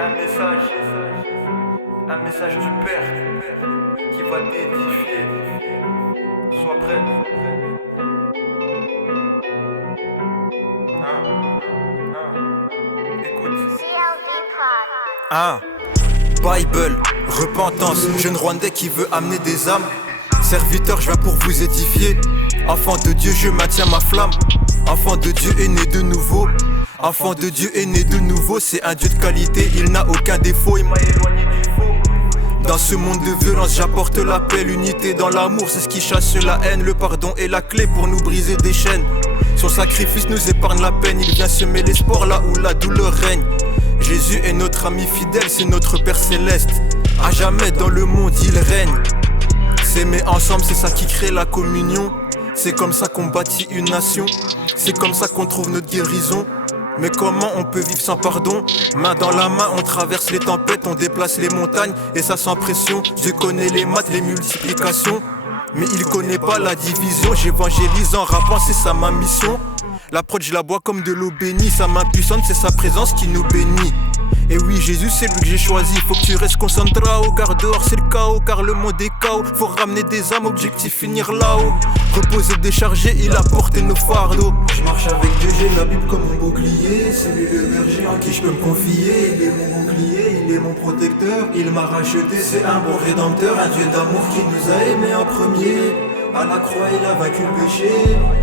Un message du Père qui va t'édifier. Sois prêt. Écoute. Bible, repentance, jeune Rwandais qui veut amener des âmes. Serviteur, je viens pour vous édifier. Enfant de Dieu, je maintiens ma flamme. Enfant de Dieu est né de nouveau. Enfant de Dieu est né de nouveau. C'est un Dieu de qualité, il n'a aucun défaut. Il m'a éloigné du faux. Dans ce monde de violence, j'apporte la paix, l'unité dans l'amour. C'est ce qui chasse la haine, le pardon est la clé pour nous briser des chaînes. Son sacrifice nous épargne la peine. Il vient semer l'espoir là où la douleur règne. Jésus est notre ami fidèle, c'est notre Père céleste. À jamais dans le monde il règne. S'aimer ensemble, c'est ça qui crée la communion. C'est comme ça qu'on bâtit une nation. C'est comme ça qu'on trouve notre guérison. Mais comment on peut vivre sans pardon? Main dans la main, on traverse les tempêtes, on déplace les montagnes, et ça sans pression. Je connais les maths, les multiplications, mais il connaît pas la division. J'évangélise en rappant, c'est ça ma mission. L'approche je la bois comme de l'eau bénie. Sa main puissante, c'est sa présence qui nous bénit. Et oui, Jésus c'est lui que j'ai choisi. Faut que tu restes concentré au car dehors c'est le chaos. Car le monde est chaos. Faut ramener des âmes, objectif finir là-haut. Reposer, décharger, il a porté nos fardeaux. Je marche avec Dieu, j'ai la Bible comme mon bouclier. C'est lui le berger en qui je peux me confier. Il est mon bouclier, il est mon protecteur. Il m'a racheté, c'est un bon rédempteur. Un Dieu d'amour qui nous a aimés en premier. À la croix il a vaincu le péché.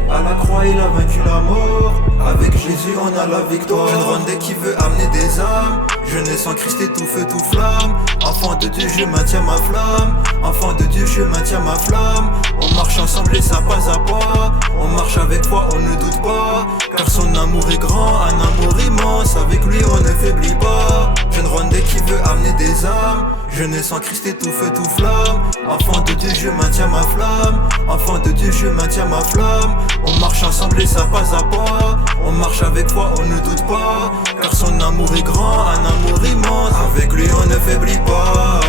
À la croix il a vaincu la mort. Avec Jésus on a la victoire. Jeune Rwandais qui veut amener des âmes. Jeunesse en Christ et tout feu tout flamme. Enfant de Dieu je maintiens ma flamme. Enfant de Dieu je maintiens ma flamme. On marche ensemble et ça pas à pas. On marche avec foi, on ne doute pas. Car son amour est grand, un amour immense. Avec lui on ne faiblit pas. Jeune Rwandais qui veut amener des âmes. Jeunesse en Christ et tout feu tout flamme. Enfant de Dieu je maintiens ma flamme. Enfant de Dieu je maintiens ma flamme. On marche ensemble et ça pas à pas. On marche avec foi, on ne doute pas. Car son amour est grand, un amour immense. Avec lui on ne faiblit pas.